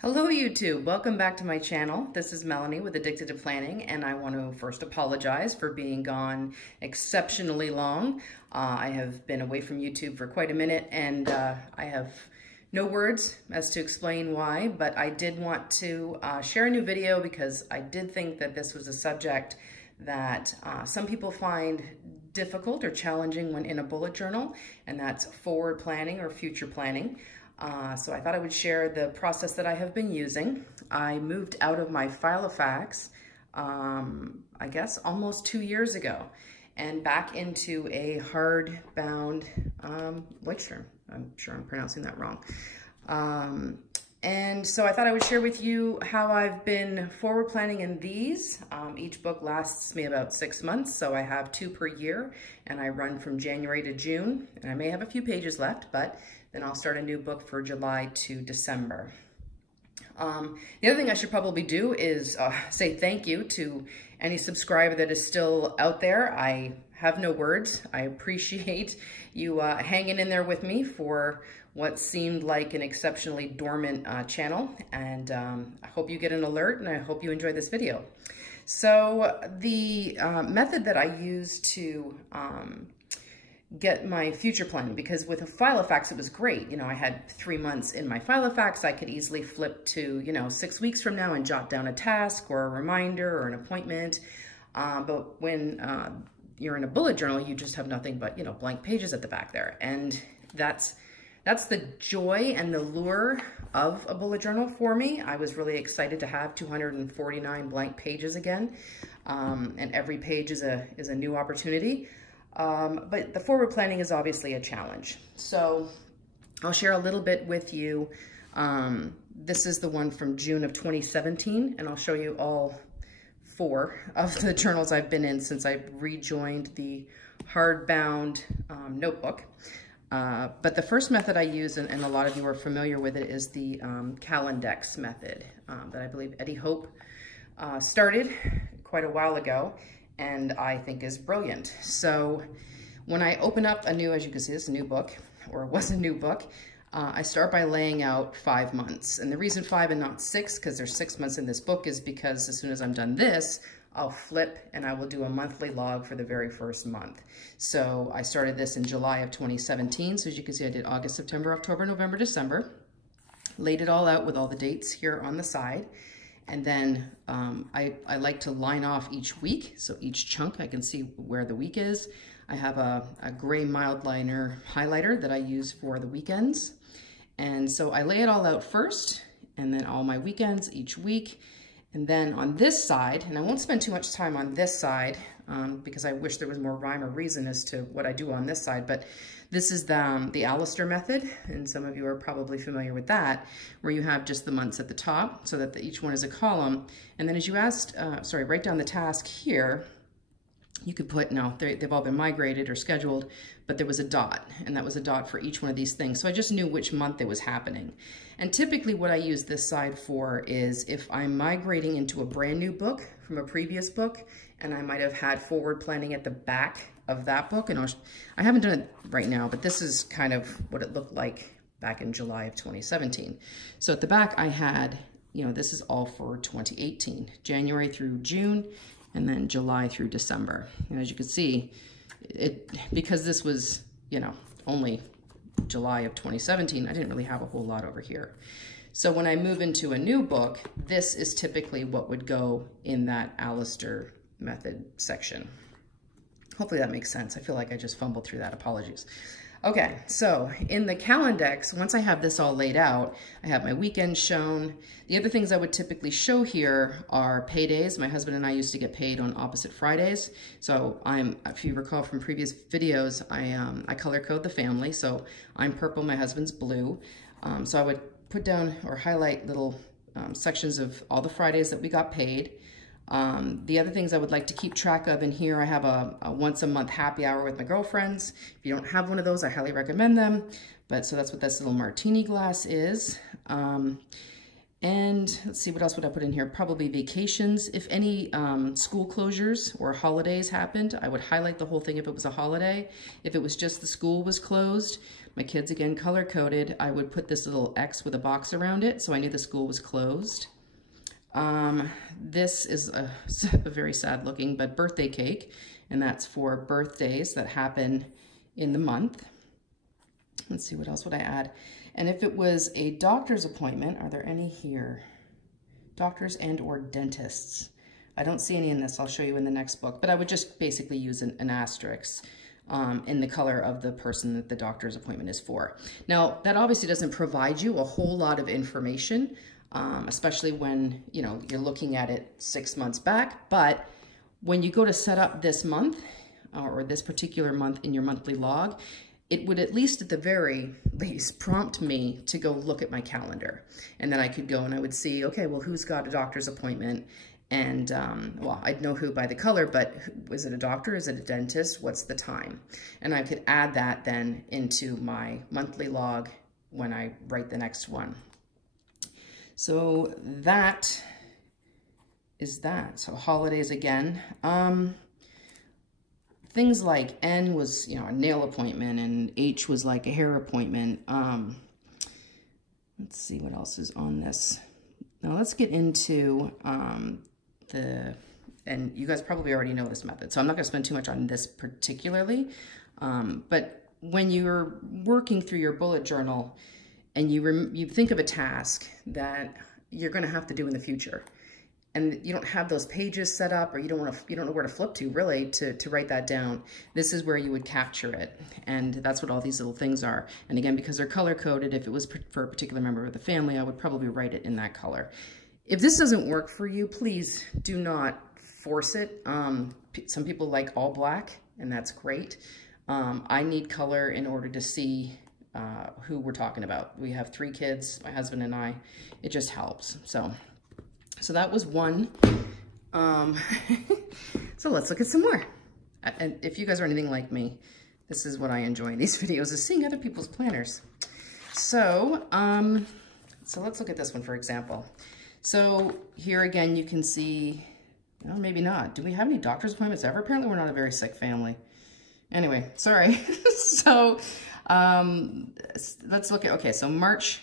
Hello YouTube, welcome back to my channel. This is Melanie with Addicted to Planning, and I want to first apologize for being gone exceptionally long. I have been away from YouTube for quite a minute, and I have no words as to explain why, but I did want to share a new video because I did think that this was a subject that some people find difficult or challenging when in a bullet journal, and that's forward planning or future planning. So I thought I would share the process that I have been using. I moved out of my Filofax, I guess almost 2 years ago, and back into a hardbound lecture. I'm sure I'm pronouncing that wrong. And so I thought I would share with you how I've been forward planning in these. Each book lasts me about 6 months, so I have 2 per year, and I run from January to June, and I may have a few pages left, but then I'll start a new book for July to December. The other thing I should probably do is say thank you to any subscriber that is still out there. I have no words. I appreciate you hanging in there with me for what seemed like an exceptionally dormant channel, and I hope you get an alert, and I hope you enjoy this video. So the method that I use to get my future planning, because with a Filofax it was great. You know, I had 3 months in my Filofax. I could easily flip to, 6 weeks from now and jot down a task or a reminder or an appointment. But when you're in a bullet journal, you just have nothing but, blank pages at the back there. And that's the joy and the lure of a bullet journal for me. I was really excited to have 249 blank pages again. And every page is a new opportunity. But the forward planning is obviously a challenge. So I'll share a little bit with you. This is the one from June of 2017, and I'll show you all 4 of the journals I've been in since I rejoined the hardbound notebook. But the first method I use, and a lot of you are familiar with it, is the Calendex method that I believe Eddie Hope started quite a while ago, and I think is brilliant. So when I open up a new, as you can see, this is a new book, or it was a new book, I start by laying out 5 months. And the reason 5 and not 6, because there's 6 months in this book, is because as soon as I'm done this, I'll flip and I will do a monthly log for the very first month. So I started this in July of 2017. So as you can see, I did August, September, October, November, December. Laid it all out with all the dates here on the side. And then I like to line off each week. So each chunk, I can see where the week is. I have a gray mild liner highlighter that I use for the weekends. And so I lay it all out first, and then all my weekends each week. And then on this side, and I won't spend too much time on this side because I wish there was more rhyme or reason as to what I do on this side, but this is the Alastair Method, and some of you are probably familiar with that, where you have just the months at the top so that each one is a column. And then as you write down the task here, you could put, no, they've all been migrated or scheduled, but there was a dot, and that was a dot for each one of these things. So I just knew which month it was happening. And typically what I use this side for is if I'm migrating into a brand new book from a previous book, and I might have had forward planning at the back of that book, and I haven't done it right now, but this is kind of what it looked like back in July of 2017. So at the back I had, this is all for 2018, January through June, and then July through December. And as you can see, because this was, only July of 2017, I didn't really have a whole lot over here. So when I move into a new book, this is typically what would go in that Alastair Method section. Hopefully that makes sense. I feel like I just fumbled through that. Apologies. Okay, so in the Calendex, once I have this all laid out, I have my weekends shown. The other things I would typically show here are paydays. My husband and I used to get paid on opposite Fridays. So if you recall from previous videos, I color code the family. So I'm purple, my husband's blue. So I would put down or highlight little sections of all the Fridays that we got paid. The other things I would like to keep track of in here, I have a once a month happy hour with my girlfriends. If you don't have one of those, I highly recommend them. But so that's what this little martini glass is. And let's see, what else would I put in here? Probably vacations. If any school closures or holidays happened, I would highlight the whole thing if it was a holiday. If it was just the school was closed, my kids, again, color-coded, I would put this little X with a box around it, so I knew the school was closed. This is a very sad looking, but birthday cake, and that's for birthdays that happen in the month. Let's see, what else would I add? And if it was a doctor's appointment, are there any here? Doctors and or dentists. I don't see any in this. I'll show you in the next book, but I would just basically use an asterisk in the color of the person that the doctor's appointment is for. Now, that obviously doesn't provide you a whole lot of information, especially when, you know, you're looking at it 6 months back, but when you go to set up this month or this particular month in your monthly log, it would at least at the very least prompt me to go look at my calendar. And then I could go and I would see, okay, well, who's got a doctor's appointment? And, well, I'd know who by the color, but is it a doctor? Is it a dentist? What's the time? And I could add that then into my monthly log when I write the next one. So that is that. So holidays again. Things like N was, you know, a nail appointment, and H was like a hair appointment. Let's see what else is on this. Now let's get into and you guys probably already know this method, so I'm not going to spend too much on this particularly. But when you're working through your bullet journal and you think of a task that you're going to have to do in the future, and you don't have those pages set up, or you don't know where to flip to really to write that down, this is where you would capture it. And that's what all these little things are. And again, because they're color coded, if it was for a particular member of the family, I would probably write it in that color. If this doesn't work for you, please do not force it. Some people like all black, and that's great. I need color in order to see who we're talking about. We have 3 kids, my husband and I. It just helps. So that was one. So let's look at some more. And if you guys are anything like me, this is what I enjoy in these videos, is seeing other people's planners. So, so let's look at this one, for example. So here again, you can see, well, maybe not. Do we have any doctor's appointments ever? Apparently we're not a very sick family. Anyway, sorry. So let's look at, okay, so March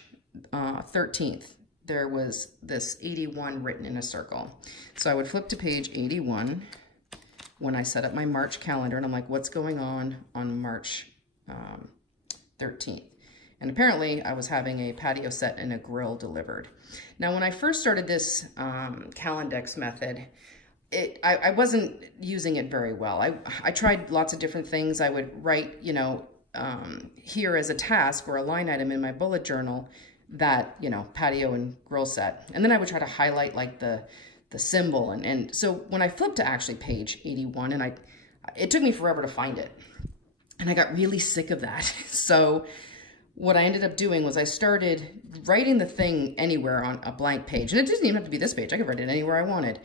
13th. There was this 81 written in a circle. So I would flip to page 81 when I set up my March calendar, and I'm like, what's going on March 13th? And apparently I was having a patio set and a grill delivered. Now, when I first started this Calendex method, I wasn't using it very well. I tried lots of different things. I would write, you know, here as a task or a line item in my bullet journal, that, you know, patio and grill set. And then I would try to highlight like the symbol. And so when I flipped to actually page 81, and it took me forever to find it. And I got really sick of that. So what I ended up doing was I started writing the thing anywhere on a blank page. And it doesn't even have to be this page. I could write it anywhere I wanted.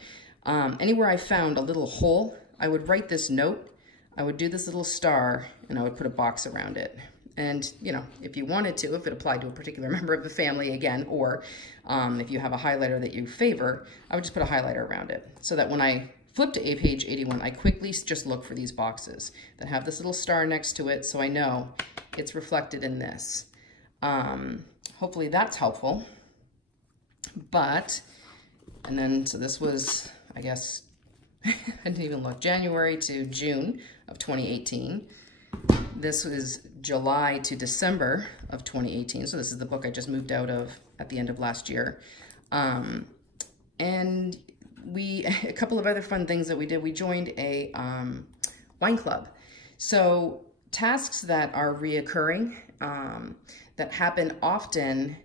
Anywhere I found a little hole, I would write this note. I would do this little star, and I would put a box around it. And, you know, if you wanted to, if it applied to a particular member of the family again, or if you have a highlighter that you favor, I would just put a highlighter around it, so that when I flip to page 81, I quickly just look for these boxes that have this little star next to it, so I know it's reflected in this. Hopefully that's helpful. But, and then, so this was, I guess, I didn't even look, January to June of 2018. This was July to December of 2018. So this is the book I just moved out of at the end of last year. And a couple of other fun things that we did. We joined a wine club. So tasks that are reoccurring, that happen often,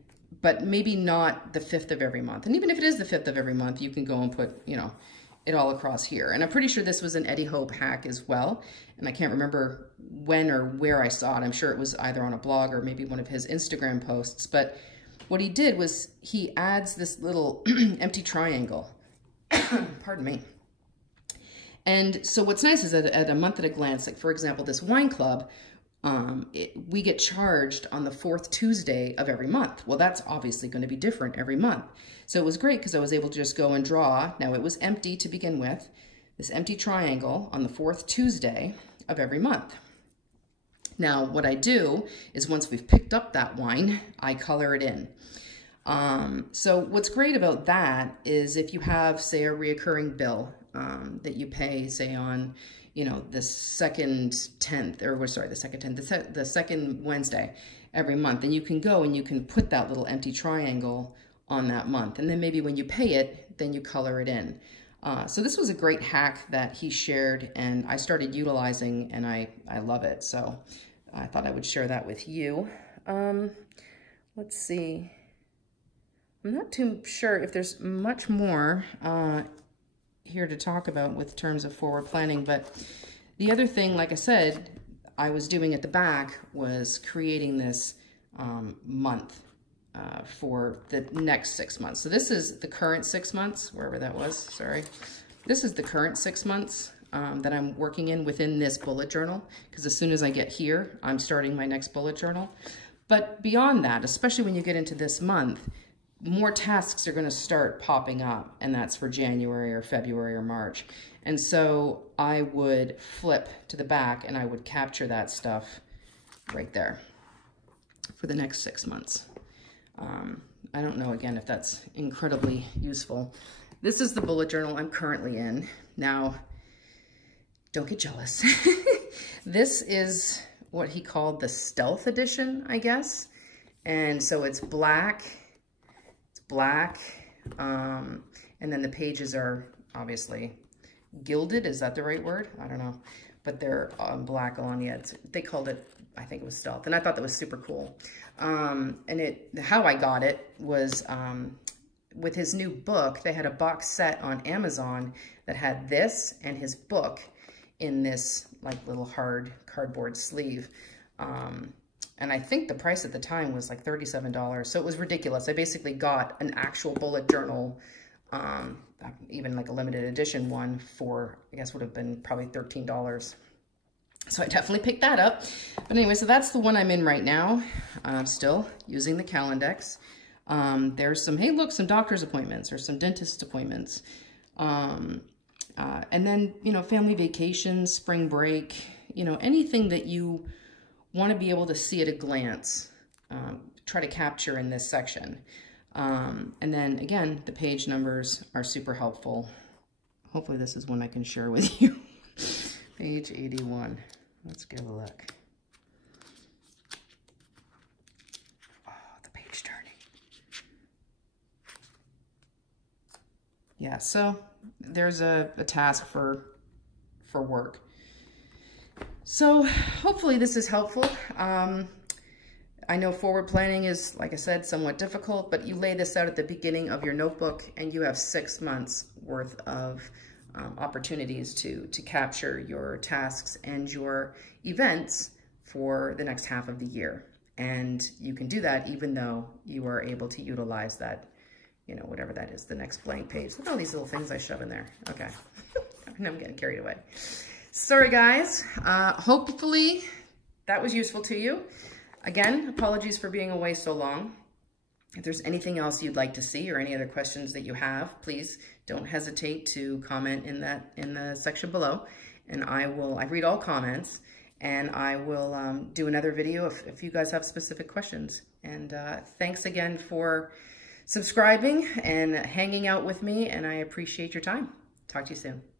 but maybe not the 5th of every month. And even if it is the 5th of every month, you can go and put, you know, it all across here. And I'm pretty sure this was an Eddie Hope hack as well. And I can't remember when or where I saw it. I'm sure it was either on a blog or maybe one of his Instagram posts. But what he did was he adds this little empty triangle. Pardon me. And so what's nice is that at a month at a glance, like for example, this wine club, we get charged on the 4th Tuesday of every month. Well, that's obviously going to be different every month. So it was great because I was able to just go and draw. Now it was empty to begin with, this empty triangle on the 4th Tuesday of every month. Now what I do is once we've picked up that wine, I color it in. So what's great about that is if you have, say, a reoccurring bill that you pay, say, on the second 10th, or sorry, the second 10th, the second Wednesday every month. And you can go and you can put that little empty triangle on that month. And then maybe when you pay it, then you color it in. So this was a great hack that he shared and I started utilizing, and I love it. So I thought I would share that with you. Let's see. I'm not too sure if there's much more here to talk about with terms of forward planning, but the other thing, like I said, I was doing at the back was creating this month for the next 6 months. So this is the current 6 months, wherever that was, sorry. This is the current 6 months that I'm working in within this bullet journal, because as soon as I get here, I'm starting my next bullet journal. But beyond that, especially when you get into this month, more tasks are going to start popping up, and that's for January or February or March. And so I would flip to the back and I would capture that stuff right there for the next 6 months. I don't know, again, if that's incredibly useful. This is the bullet journal I'm currently in. Now, don't get jealous. This is what he called the stealth edition, I guess. And so it's black, and then the pages are obviously gilded. Is that the right word? I don't know, but they're black on yet. They called it, I think it was stealth, and I thought that was super cool. And how I got it was with his new book. They had a box set on Amazon that had this and his book in this like little hard cardboard sleeve. And I think the price at the time was like $37. So it was ridiculous. I basically got an actual bullet journal, even like a limited edition one for, I guess would have been probably $13. So I definitely picked that up. But anyway, so that's the one I'm in right now. I'm still using the Calendex. There's some, hey, look, some doctor's appointments or some dentist appointments. And then, family vacations, spring break, anything that you want to be able to see at a glance, try to capture in this section. And then again, the page numbers are super helpful. Hopefully this is one I can share with you. Page 81. Let's give a look. Oh, the page turning. Yeah, so there's a task for work. So hopefully this is helpful. I know forward planning is, like I said, somewhat difficult, but you lay this out at the beginning of your notebook and you have 6 months worth of opportunities to capture your tasks and your events for the next half of the year. And you can do that even though you are able to utilize that, whatever that is, the next blank page. Look at all these little things I shove in there. Okay, I'm getting carried away. Sorry guys, hopefully that was useful to you. Again, apologies for being away so long. If there's anything else you'd like to see or any other questions that you have, please don't hesitate to comment in the section below. And I read all comments, and I will do another video if you guys have specific questions. And thanks again for subscribing and hanging out with me, and I appreciate your time. Talk to you soon.